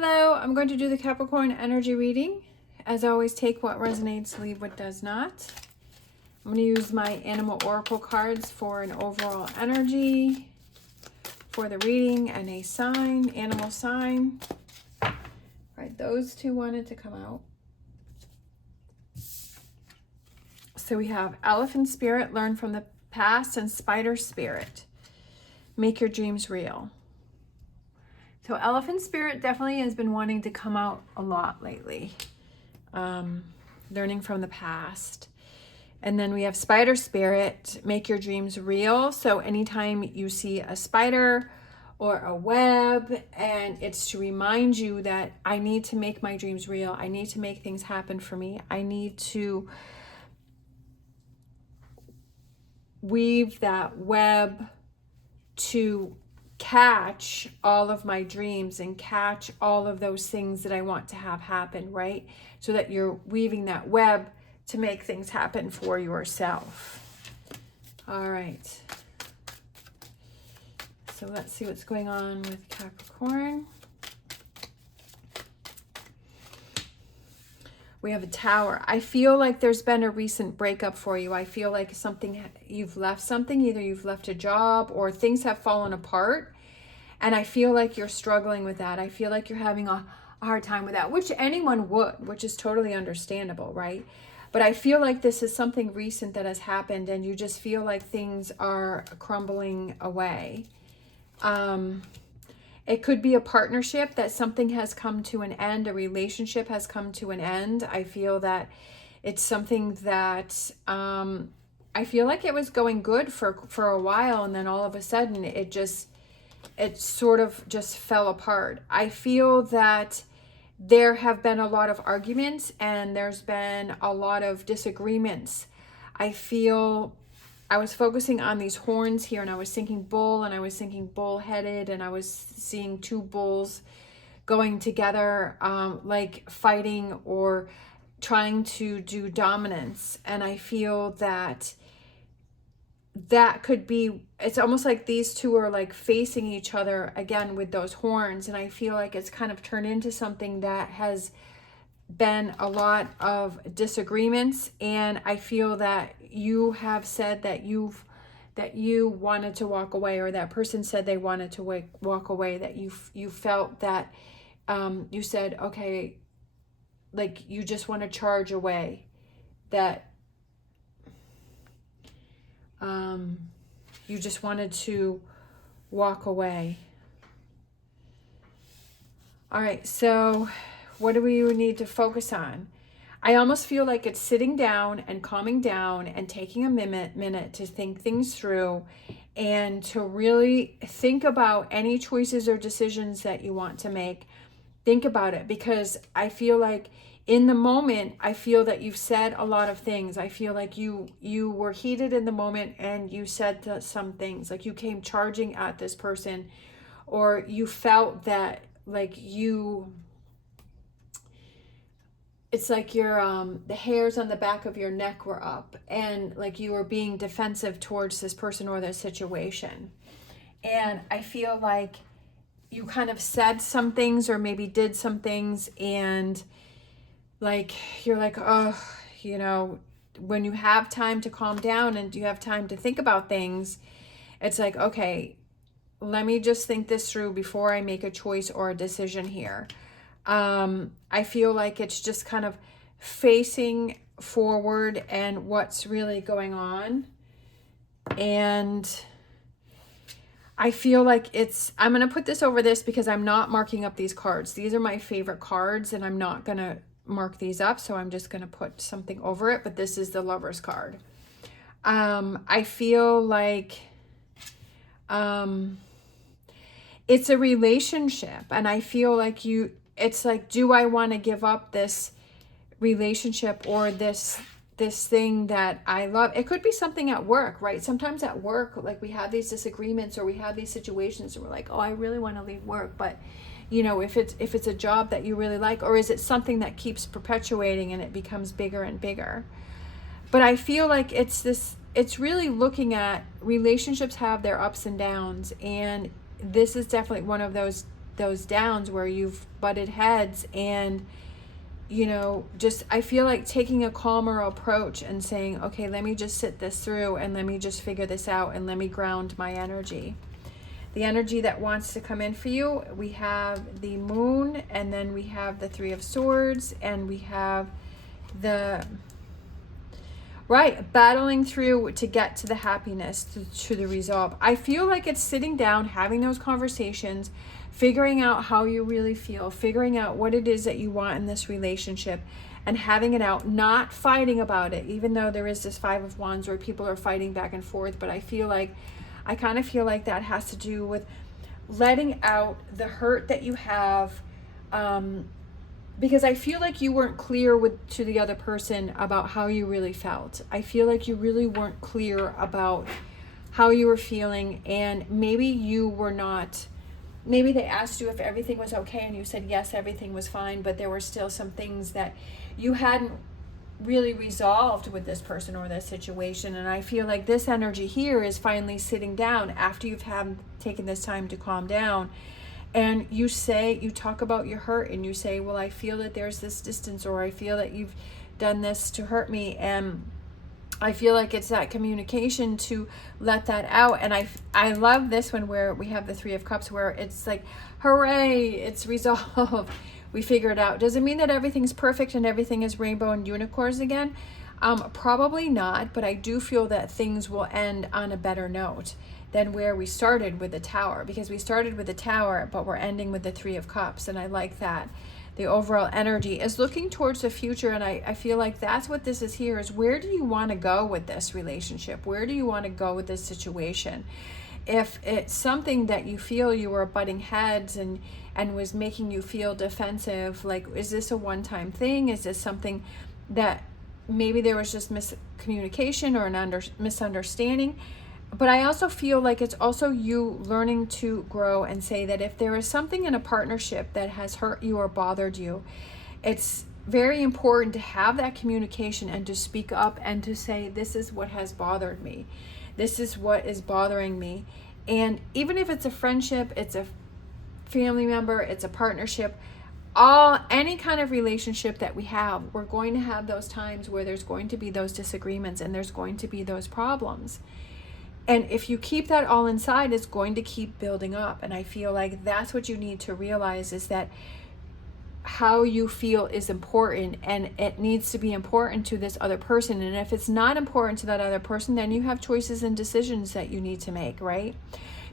Hello, I'm going to do the Capricorn energy reading. As always, take what resonates, leave what does not. I'm going to use my animal oracle cards for an overall energy for the reading and a sign, animal sign. Right, those two wanted to come out. So we have Elephant Spirit, learn from the past, and Spider Spirit, make your dreams real. So Elephant Spirit definitely has been wanting to come out a lot lately. Learning from the past. And then we have Spider Spirit, make your dreams real. So anytime you see a spider or a web, and it's to remind you that I need to make my dreams real. I need to make things happen for me. I need to weave that web to catch all of my dreams and catch all of those things that I want to have happen, right? So that you're weaving that web to make things happen for yourself. All right. So let's see what's going on with Capricorn. We have a Tower. I feel like there's been a recent breakup for you. I feel like you've left something, either you've left a job or things have fallen apart. And I feel like you're struggling with that. I feel like you're having a hard time with that, which anyone would, which is totally understandable, right? But I feel like this is something recent that has happened and you just feel like things are crumbling away. It could be a partnership, that something has come to an end, a relationship has come to an end. I feel that it's something that I feel like it was going good for a while, and then all of a sudden it sort of just fell apart. I feel that there have been a lot of arguments and there's been a lot of disagreements. I feel I was focusing on these horns here, and I was thinking bull, and I was thinking bull-headed, and I was seeing two bulls going together, like fighting or trying to do dominance. And I feel that could be, it's almost like these two are like facing each other again with those horns. And I feel like it's kind of turned into something that has been a lot of disagreements. And I feel that you have said that you wanted to walk away, or that person said they wanted to walk away, that you felt that you said, okay, like you just want to charge away, that you just wanted to walk away. All right, so what do we need to focus on? I almost feel like it's sitting down and calming down and taking a minute to think things through and to really think about any choices or decisions that you want to make. Think about it, because I feel like in the moment, I feel that you've said a lot of things. I feel like you were heated in the moment and you said some things, like you came charging at this person, or you felt that like it's like your the hairs on the back of your neck were up, and like you were being defensive towards this person or this situation. And I feel like you kind of said some things or maybe did some things, and like you're like, oh, when you have time to calm down and you have time to think about things, it's like, okay, let me just think this through before I make a choice or a decision here. I feel like it's just kind of facing forward and what's really going on. And I feel like I'm going to put this over this because I'm not marking up these cards. These are my favorite cards and I'm not going to mark these up. So I'm just going to put something over it. But this is the Lover's card. I feel like it's a relationship, and I feel like it's like, do I want to give up this relationship or this thing that I love? It could be something at work, right? Sometimes at work, like we have these disagreements or we have these situations and we're like, oh, I really want to leave work. But if it's a job that you really like, or is it something that keeps perpetuating and it becomes bigger and bigger? But I feel like it's really looking at relationships have their ups and downs, and this is definitely one of those those downs where you've butted heads, and you know, just I feel like taking a calmer approach and saying, okay, let me just sit this through and let me just figure this out and let me ground my energy. The energy that wants to come in for you, we have the Moon, and then we have the Three of Swords, and we have the battling through to get to the happiness, to the resolve. I feel like it's sitting down, having those conversations, figuring out how you really feel, figuring out what it is that you want in this relationship, and having it out, not fighting about it, even though there is this Five of Wands where people are fighting back and forth. But I kind of feel like that has to do with letting out the hurt that you have, because I feel like you weren't clear to the other person about how you really felt. I feel like you really weren't clear about how you were feeling, and maybe you were not. Maybe they asked you if everything was okay and you said yes, everything was fine, but there were still some things that you hadn't really resolved with this person or this situation. And I feel like this energy here is finally sitting down after you've taken this time to calm down, and you talk about your hurt, and you say, well, I feel that there's this distance, or I feel that you've done this to hurt me, and I feel like it's that communication to let that out. And I love this one where we have the Three of Cups, where it's like, hooray, it's resolved. We figure it out. Does it mean that everything's perfect and everything is rainbow and unicorns again? Probably not, but I do feel that things will end on a better note than where we started with the Tower, because we started with the Tower, but we're ending with the Three of Cups, and I like that. The overall energy is looking towards the future, and I feel like that's what this is here, is where do you want to go with this relationship? Where do you want to go with this situation? If it's something that you feel you were butting heads and was making you feel defensive, like, is this a one-time thing? Is this something that maybe there was just miscommunication or an misunderstanding? But I also feel like it's also you learning to grow and say that if there is something in a partnership that has hurt you or bothered you, it's very important to have that communication and to speak up and to say, this is what has bothered me. This is what is bothering me. And even if it's a friendship, it's a family member, it's a partnership, any kind of relationship that we have, we're going to have those times where there's going to be those disagreements and there's going to be those problems. And if you keep that all inside, it's going to keep building up. And I feel like that's what you need to realize, is that how you feel is important, and it needs to be important to this other person. And if it's not important to that other person, then you have choices and decisions that you need to make, right?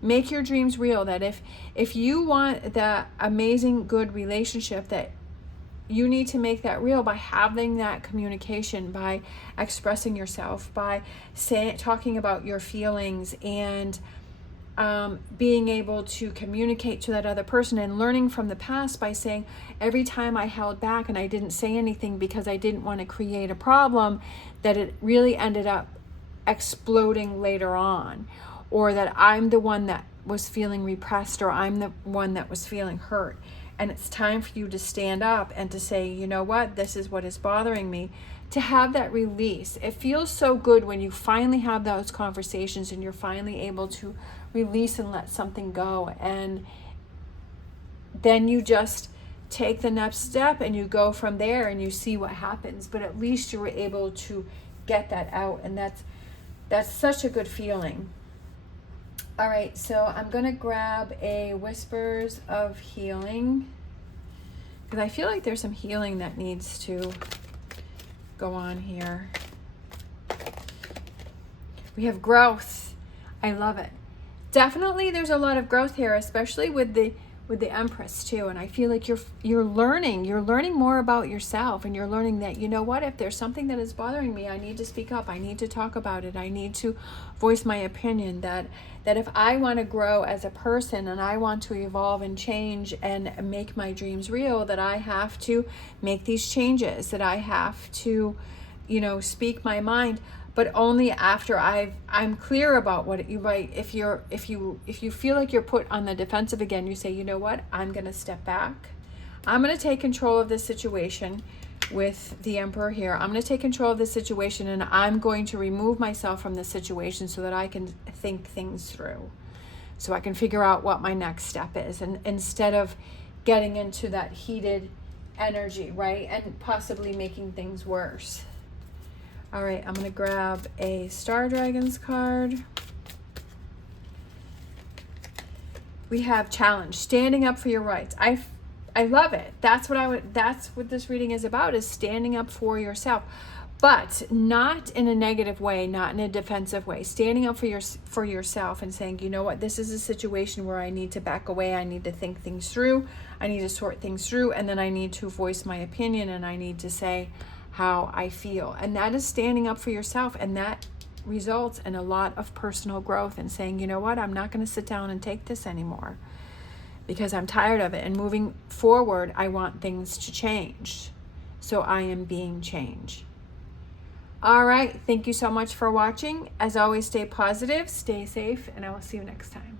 Make your dreams real. That if you want that amazing, good relationship, that you need to make that real by having that communication, by expressing yourself, by talking about your feelings, and being able to communicate to that other person, and learning from the past by saying, every time I held back and I didn't say anything because I didn't want to create a problem, that it really ended up exploding later on, or that I'm the one that was feeling repressed, or I'm the one that was feeling hurt. And it's time for you to stand up and to say, you know what, this is what is bothering me, to have that release. It feels so good when you finally have those conversations and you're finally able to release and let something go. And then you just take the next step and you go from there and you see what happens. But at least you were able to get that out, and that's such a good feeling. All right, so I'm going to grab a Whispers of Healing, because I feel like there's some healing that needs to go on here. We have growth. I love it. Definitely there's a lot of growth here, especially with the Empress too. And I feel like you're learning more about yourself, and you're learning that, you know what, if there's something that is bothering me, I need to speak up. I need to talk about it. I need to voice my opinion, that if I want to grow as a person and I want to evolve and change and make my dreams real, that I have to make these changes, that I have to, speak my mind, but only after I'm clear about what you write. If you feel like you're put on the defensive again, you say, you know what, I'm going to step back. I'm going to take control of this situation with the Emperor here. I'm going to take control of this situation, and I'm going to remove myself from this situation so that I can think things through. so I can figure out what my next step is, and instead of getting into that heated energy, right? And possibly making things worse. All right, I'm going to grab a Star Dragons card. We have challenge, standing up for your rights. I love it. That's what this reading is about, is standing up for yourself. But not in a negative way, not in a defensive way. Standing up for yourself and saying, you know what, this is a situation where I need to back away. I need to think things through. I need to sort things through. And then I need to voice my opinion, and I need to say how I feel. And that is standing up for yourself. And that results in a lot of personal growth and saying, you know what, I'm not going to sit down and take this anymore because I'm tired of it. And moving forward, I want things to change. So I am being changed. All right. Thank you so much for watching. As always, stay positive, stay safe, and I will see you next time.